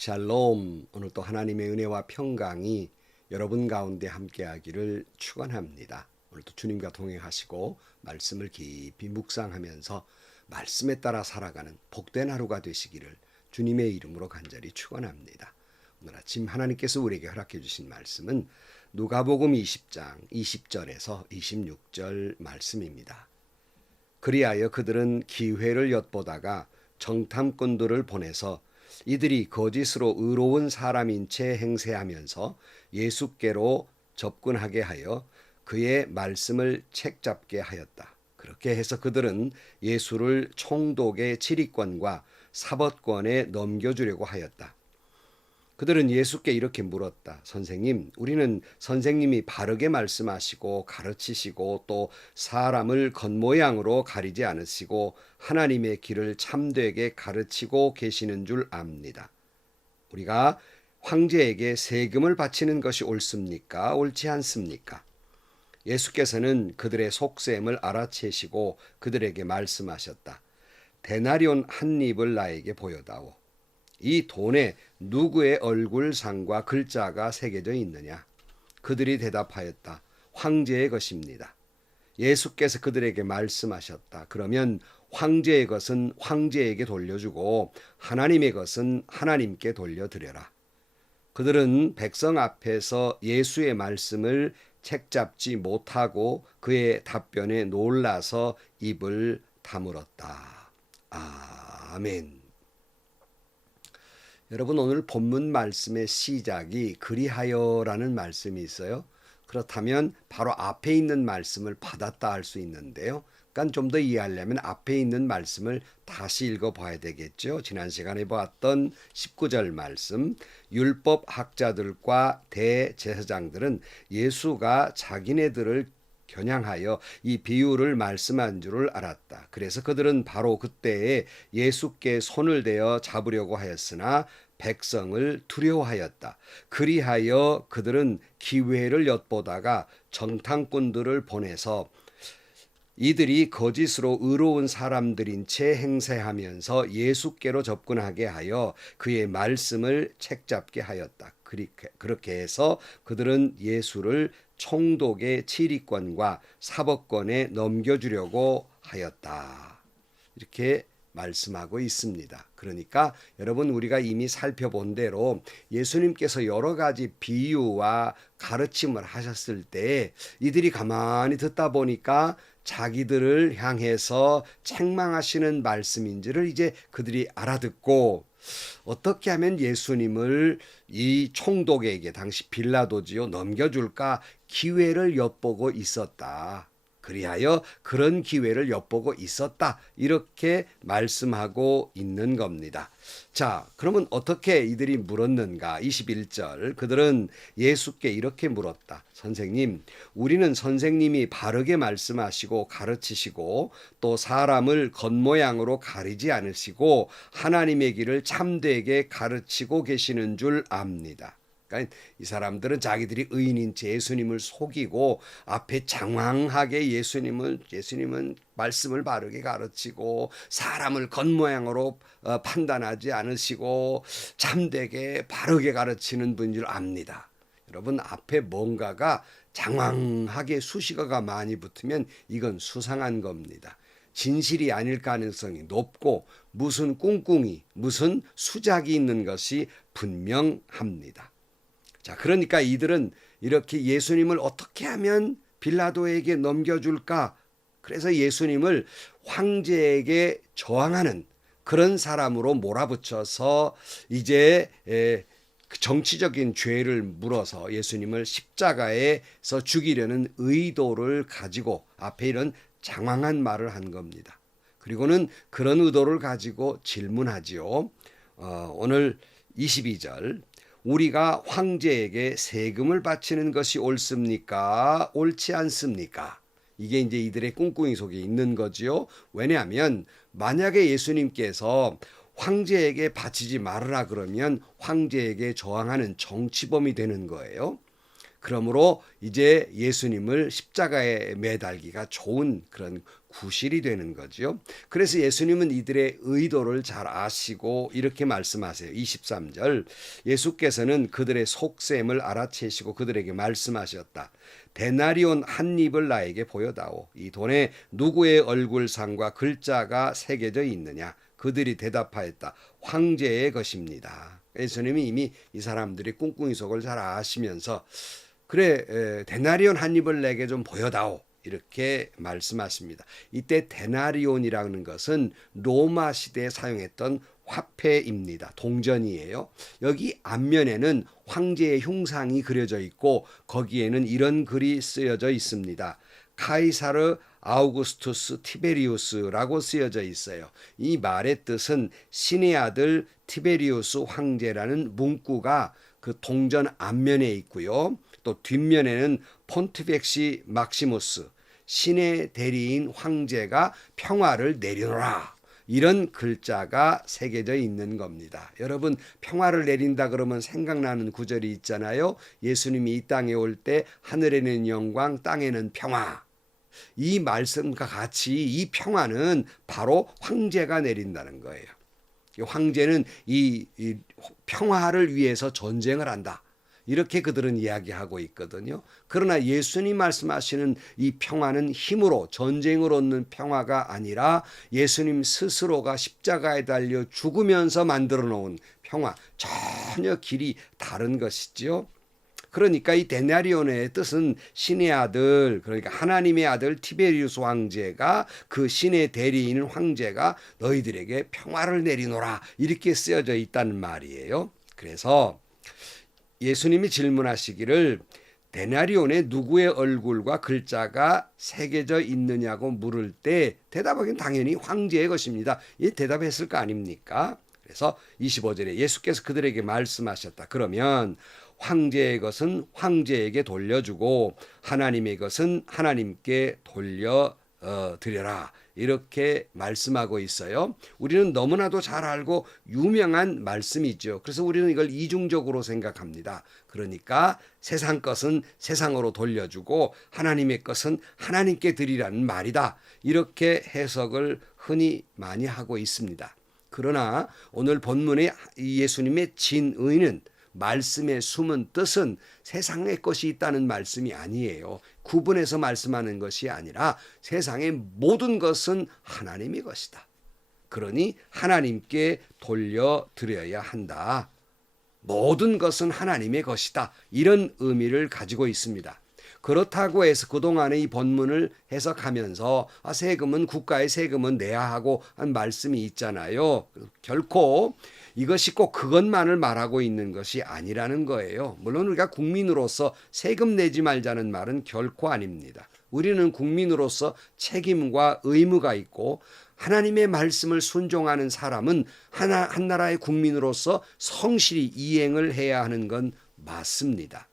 샬롬. 오늘도 하나님의 은혜와 평강이 여러분 가운데 함께하기를 축원합니다. 오늘도 주님과 동행하시고 말씀을 깊이 묵상하면서 말씀에 따라 살아가는 복된 하루가 되시기를 주님의 이름으로 간절히 축원합니다. 오늘 아침 하나님께서 우리에게 허락해 주신 말씀은 누가복음 20장 20절에서 26절 말씀입니다. 그리하여 그들은 기회를 엿보다가 정탐꾼들을 보내서 이들이 거짓으로 의로운 사람인 채 행세하면서 예수께로 접근하게 하여 그의 말씀을 책잡게 하였다. 그렇게 해서 그들은 예수를 총독의 지휘권과 사법권에 넘겨주려고 하였다. 그들은 예수께 이렇게 물었다. 선생님, 우리는 선생님이 바르게 말씀하시고 가르치시고 또 사람을 겉모양으로 가리지 않으시고 하나님의 길을 참되게 가르치고 계시는 줄 압니다. 우리가 황제에게 세금을 바치는 것이 옳습니까? 옳지 않습니까? 예수께서는 그들의 속셈을 알아채시고 그들에게 말씀하셨다. 데나리온 한 입을 나에게 보여다오. 이 돈에 누구의 얼굴상과 글자가 새겨져 있느냐? 그들이 대답하였다. 황제의 것입니다. 예수께서 그들에게 말씀하셨다. 그러면 황제의 것은 황제에게 돌려주고 하나님의 것은 하나님께 돌려드려라. 그들은 백성 앞에서 예수의 말씀을 책잡지 못하고 그의 답변에 놀라서 입을 다물었다. 아멘. 여러분, 오늘 본문 말씀의 시작이 그리하여라는 말씀이 있어요. 그렇다면 바로 앞에 있는 말씀을 받았다 할 수 있는데요. 그러니까 좀 더 이해하려면 앞에 있는 말씀을 다시 읽어봐야 되겠죠. 지난 시간에 보았던 19절 말씀, 율법 학자들과 대제사장들은 예수가 자기네들을 겨냥하여 이 비유를 말씀한 줄을 알았다. 그래서 그들은 바로 그때에 예수께 손을 대어 잡으려고 하였으나 백성을 두려워하였다. 그리하여 그들은 기회를 엿보다가 정탐꾼들을 보내서 이들이 거짓으로 의로운 사람들인 채 행세하면서 예수께로 접근하게 하여 그의 말씀을 책잡게 하였다. 그렇게 해서 그들은 예수를 총독의 지휘권과 사법권에 넘겨주려고 하였다. 이렇게 말씀하고 있습니다. 그러니까 여러분, 우리가 이미 살펴본 대로 예수님께서 여러 가지 비유와 가르침을 하셨을 때 이들이 가만히 듣다 보니까 자기들을 향해서 책망하시는 말씀인지를 이제 그들이 알아듣고 어떻게 하면 예수님을 이 총독에게, 당시 빌라도지요, 넘겨줄까 기회를 엿보고 있었다. 그리하여 그런 기회를 엿보고 있었다. 이렇게 말씀하고 있는 겁니다. 자, 그러면 어떻게 이들이 물었는가? 21절, 그들은 예수께 이렇게 물었다. 선생님, 우리는 선생님이 바르게 말씀하시고 가르치시고 또 사람을 겉모양으로 가리지 않으시고 하나님의 길을 참되게 가르치고 계시는 줄 압니다. 그러니까 이 사람들은 자기들이 의인인 채 예수님을 속이고 앞에 장황하게 예수님은 말씀을 바르게 가르치고 사람을 겉모양으로 판단하지 않으시고 참되게 바르게 가르치는 분인 줄 압니다. 여러분, 앞에 뭔가가 장황하게 수식어가 많이 붙으면 이건 수상한 겁니다. 진실이 아닐 가능성이 높고 무슨 꿍꿍이, 무슨 수작이 있는 것이 분명합니다. 자, 그러니까 이들은 이렇게 예수님을 어떻게 하면 빌라도에게 넘겨줄까? 그래서 예수님을 황제에게 저항하는 그런 사람으로 몰아붙여서 이제 정치적인 죄를 물어서 예수님을 십자가에서 죽이려는 의도를 가지고 앞에 이런 장황한 말을 한 겁니다. 그리고는 그런 의도를 가지고 질문하지요. 오늘 22절, 우리가 황제에게 세금을 바치는 것이 옳습니까? 옳지 않습니까? 이게 이제 이들의 꿍꿍이 속에 있는 거지요. 왜냐하면 만약에 예수님께서 황제에게 바치지 말으라 그러면 황제에게 저항하는 정치범이 되는 거예요. 그러므로 이제 예수님을 십자가에 매달기가 좋은 그런 구실이 되는 거죠. 그래서 예수님은 이들의 의도를 잘 아시고 이렇게 말씀하세요. 23절 예수께서는 그들의 속셈을 알아채시고 그들에게 말씀하셨다. 데나리온 한 입을 나에게 보여다오. 이 돈에 누구의 얼굴상과 글자가 새겨져 있느냐. 그들이 대답하였다. 황제의 것입니다. 예수님이 이미 이 사람들이 꿍꿍이 속을 잘 아시면서 그래 데나리온 한 입을 내게 좀 보여다오. 이렇게 말씀하십니다. 이때 데나리온이라는 것은 로마 시대에 사용했던 화폐입니다. 동전이에요. 여기 앞면에는 황제의 흉상이 그려져 있고 거기에는 이런 글이 쓰여져 있습니다. 카이사르 아우구스투스 티베리우스라고 쓰여져 있어요. 이 말의 뜻은 신의 아들 티베리우스 황제라는 문구가 그 동전 앞면에 있고요. 또 뒷면에는 폰티펙시 막시무스 신의 대리인 황제가 평화를 내리노라 이런 글자가 새겨져 있는 겁니다. 여러분 평화를 내린다 그러면 생각나는 구절이 있잖아요. 예수님이 이 땅에 올 때 하늘에는 영광 땅에는 평화. 이 말씀과 같이 이 평화는 바로 황제가 내린다는 거예요. 황제는 이 평화를 위해서 전쟁을 한다. 이렇게 그들은 이야기하고 있거든요. 그러나 예수님 말씀하시는 이 평화는 힘으로 전쟁을 얻는 평화가 아니라 예수님 스스로가 십자가에 달려 죽으면서 만들어 놓은 평화, 전혀 길이 다른 것이지요. 그러니까 이 데나리온의 뜻은 신의 아들, 그러니까 하나님의 아들 티베리우스 황제가 그 신의 대리인 황제가 너희들에게 평화를 내리노라 이렇게 쓰여져 있다는 말이에요. 그래서 예수님이 질문하시기를 데나리온에 누구의 얼굴과 글자가 새겨져 있느냐고 물을 때 대답하기는 당연히 황제의 것입니다. 이 대답했을 거 아닙니까? 그래서 25절에 예수께서 그들에게 말씀하셨다. 그러면 황제의 것은 황제에게 돌려주고 하나님의 것은 하나님께 돌려드려라. 이렇게 말씀하고 있어요. 우리는 너무나도 잘 알고 유명한 말씀이죠. 그래서 우리는 이걸 이중적으로 생각합니다. 그러니까 세상 것은 세상으로 돌려주고 하나님의 것은 하나님께 드리라는 말이다. 이렇게 해석을 흔히 많이 하고 있습니다. 그러나 오늘 본문의 예수님의 진의는 말씀의 숨은 뜻은 세상의 것이 있다는 말씀이 아니에요. 구분해서 말씀하는 것이 아니라 세상의 모든 것은 하나님의 것이다. 그러니 하나님께 돌려드려야 한다. 모든 것은 하나님의 것이다. 이런 의미를 가지고 있습니다. 그렇다고 해서 그동안의 이 본문을 해석하면서 세금은 국가의 세금은 내야 하고 한 말씀이 있잖아요. 결코 이것이 꼭 그것만을 말하고 있는 것이 아니라는 거예요. 물론 우리가 국민으로서 세금 내지 말자는 말은 결코 아닙니다. 우리는 국민으로서 책임과 의무가 있고 하나님의 말씀을 순종하는 사람은 한 나라의 국민으로서 성실히 이행을 해야 하는 건 맞습니다.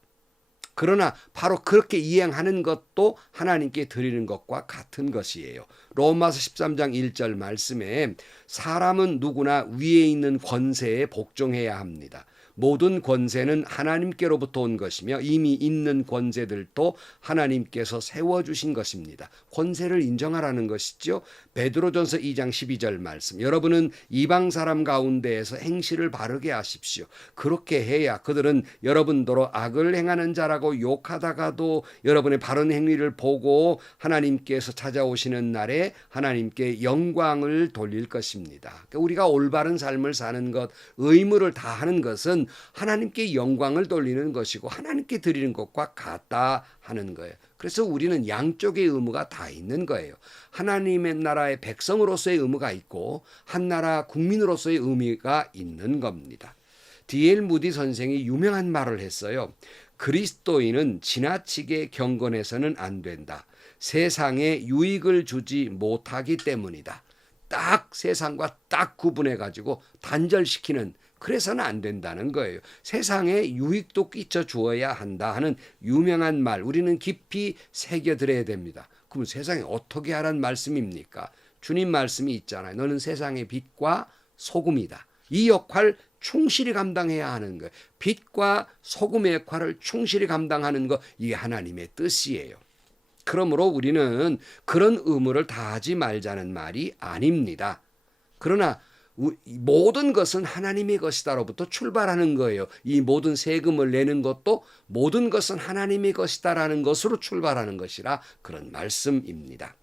그러나 바로 그렇게 이행하는 것도 하나님께 드리는 것과 같은 것이에요. 로마서 13장 1절 말씀에 사람은 누구나 위에 있는 권세에 복종해야 합니다. 모든 권세는 하나님께로부터 온 것이며 이미 있는 권세들도 하나님께서 세워주신 것입니다. 권세를 인정하라는 것이죠. 베드로전서 2장 12절 말씀. 여러분은 이방 사람 가운데에서 행실을 바르게 하십시오. 그렇게 해야 그들은 여러분더러 악을 행하는 자라고 욕하다가도 여러분의 바른 행위를 보고 하나님께서 찾아오시는 날에 하나님께 영광을 돌릴 것입니다. 그러니까 우리가 올바른 삶을 사는 것, 의무를 다하는 것은 하나님께 영광을 돌리는 것이고 하나님께 드리는 것과 같다 하는 거예요. 그래서 우리는 양쪽의 의무가 다 있는 거예요. 하나님의 나라의 백성으로서의 의무가 있고 한 나라 국민으로서의 의미가 있는 겁니다. D.L. 무디 선생이 유명한 말을 했어요. 그리스도인은 지나치게 경건해서는 안 된다. 세상에 유익을 주지 못하기 때문이다. 딱 세상과 딱 구분해가지고 단절시키는 그래서는 안 된다는 거예요. 세상에 유익도 끼쳐 주어야 한다 하는 유명한 말 우리는 깊이 새겨들어야 됩니다. 그럼 세상에 어떻게 하라는 말씀입니까? 주님 말씀이 있잖아요. 너는 세상의 빛과 소금이다. 이 역할 충실히 감당해야 하는 거예요. 빛과 소금의 역할을 충실히 감당하는 거, 이게 하나님의 뜻이에요. 그러므로 우리는 그런 의무를 다하지 말자는 말이 아닙니다. 그러나 모든 것은 하나님의 것이다로부터 출발하는 거예요. 이 모든 세금을 내는 것도 모든 것은 하나님의 것이다라는 것으로 출발하는 것이라 그런 말씀입니다.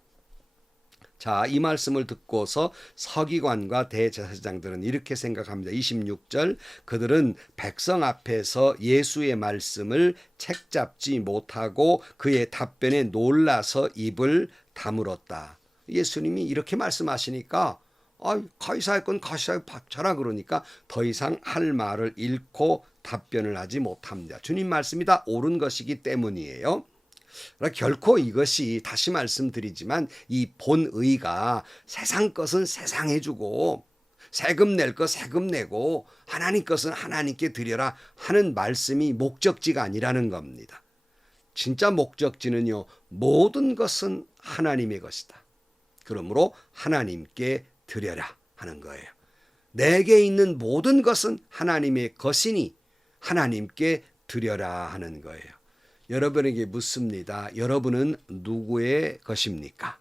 자, 이 말씀을 듣고서 서기관과 대제사장들은 이렇게 생각합니다. 26절, 그들은 백성 앞에서 예수의 말씀을 책잡지 못하고 그의 답변에 놀라서 입을 다물었다. 예수님이 이렇게 말씀하시니까 가이사의 건 가이사에게 바쳐라 그러니까 더 이상 할 말을 잃고 답변을 하지 못합니다. 주님 말씀이 다 옳은 것이기 때문이에요. 결코 이것이, 다시 말씀드리지만, 이 본의가 세상 것은 세상에 주고 세금 낼 거 세금 내고 하나님 것은 하나님께 드려라 하는 말씀이 목적지가 아니라는 겁니다. 진짜 목적지는요, 모든 것은 하나님의 것이다. 그러므로 하나님께 드려라 하는 거예요. 내게 있는 모든 것은 하나님의 것이니 하나님께 드려라 하는 거예요. 여러분에게 묻습니다. 여러분은 누구의 것입니까?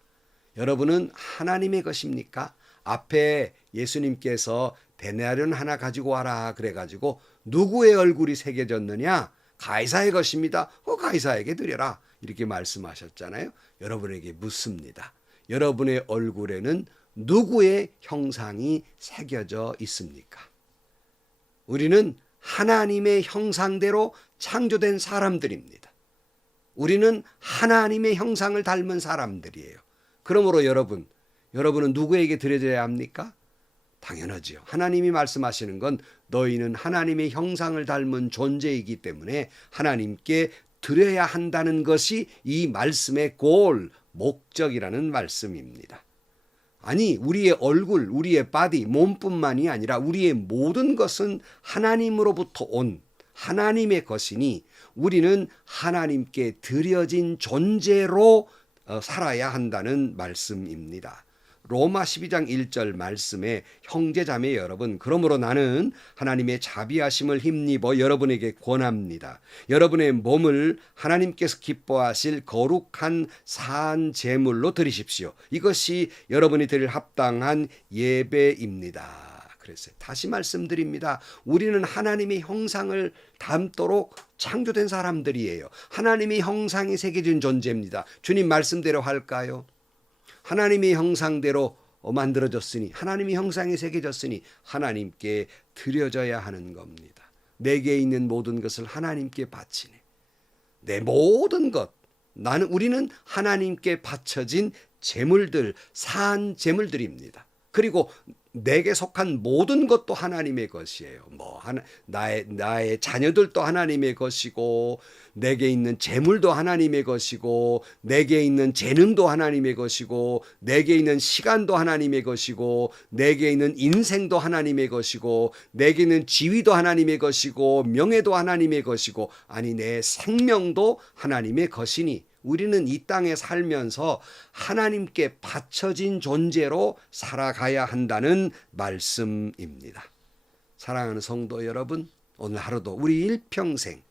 여러분은 하나님의 것입니까? 앞에 예수님께서 데나리온 하나 가지고 와라 그래가지고 누구의 얼굴이 새겨졌느냐? 가이사의 것입니다. 가이사에게 드려라 이렇게 말씀하셨잖아요. 여러분에게 묻습니다. 여러분의 얼굴에는 누구의 형상이 새겨져 있습니까? 우리는 하나님의 형상대로 창조된 사람들입니다. 우리는 하나님의 형상을 닮은 사람들이에요. 그러므로 여러분은 누구에게 드려져야 합니까? 당연하지요. 하나님이 말씀하시는 건 너희는 하나님의 형상을 닮은 존재이기 때문에 하나님께 드려야 한다는 것이 이 말씀의 목적이라는 말씀입니다. 아니, 우리의 얼굴, 우리의 바디, 몸뿐만이 아니라 우리의 모든 것은 하나님으로부터 온 하나님의 것이니 우리는 하나님께 드려진 존재로 살아야 한다는 말씀입니다. 로마 12장 1절 말씀에 형제자매 여러분, 그러므로 나는 하나님의 자비하심을 힘입어 여러분에게 권합니다. 여러분의 몸을 하나님께서 기뻐하실 거룩한 산 제물로 드리십시오. 이것이 여러분이 드릴 합당한 예배입니다. 그래서 다시 말씀드립니다. 우리는 하나님의 형상을 닮도록 창조된 사람들이에요. 하나님의 형상이 새겨진 존재입니다. 주님 말씀대로 할까요? 하나님의 형상대로 만들어졌으니, 하나님의 형상이 새겨졌으니 하나님께 드려져야 하는 겁니다. 내게 있는 모든 것을 하나님께 바치네. 내 모든 것, 우리는 하나님께 바쳐진 제물들, 산 제물들입니다. 그리고 내게 속한 모든 것도 하나님의 것이에요. 나의 자녀들도 하나님의 것이고, 내게 있는 재물도 하나님의 것이고, 내게 있는 재능도 하나님의 것이고, 내게 있는 시간도 하나님의 것이고, 내게 있는 인생도 하나님의 것이고, 내게 있는 지위도 하나님의 것이고, 명예도 하나님의 것이고, 아니 내 생명도 하나님의 것이니 우리는 이 땅에 살면서 하나님께 바쳐진 존재로 살아가야 한다는 말씀입니다. 사랑하는 성도 여러분, 오늘 하루도 우리 일평생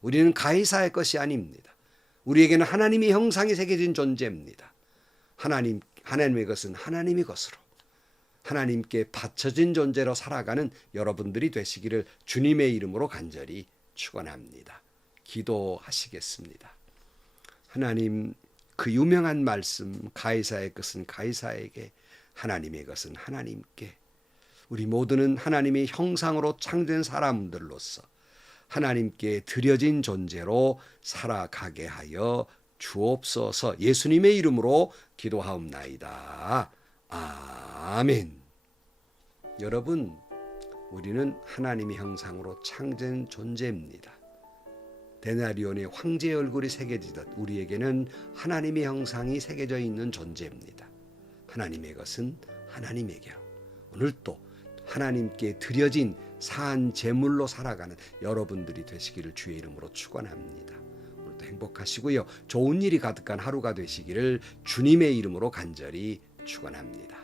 우리는 가이사의 것이 아닙니다. 우리에게는 하나님의 형상이 새겨진 존재입니다. 하나님의 것은 하나님의 것으로 하나님께 바쳐진 존재로 살아가는 여러분들이 되시기를 주님의 이름으로 간절히 축원합니다. 기도하시겠습니다. 하나님, 그 유명한 말씀, 가이사의 것은 가이사에게, 하나님의 것은 하나님께, 우리 모두는 하나님의 형상으로 창조된 사람들로서 하나님께 드려진 존재로 살아가게 하여 주옵소서. 예수님의 이름으로 기도하옵나이다. 아멘. 여러분, 우리는 하나님의 형상으로 창조된 존재입니다. 데나리온의 황제의 얼굴이 새겨지듯 우리에게는 하나님의 형상이 새겨져 있는 존재입니다. 하나님의 것은 하나님에게, 오늘 또 하나님께 드려진 산 제물로 살아가는 여러분들이 되시기를 주의 이름으로 축원합니다. 오늘도 행복하시고요, 좋은 일이 가득한 하루가 되시기를 주님의 이름으로 간절히 축원합니다.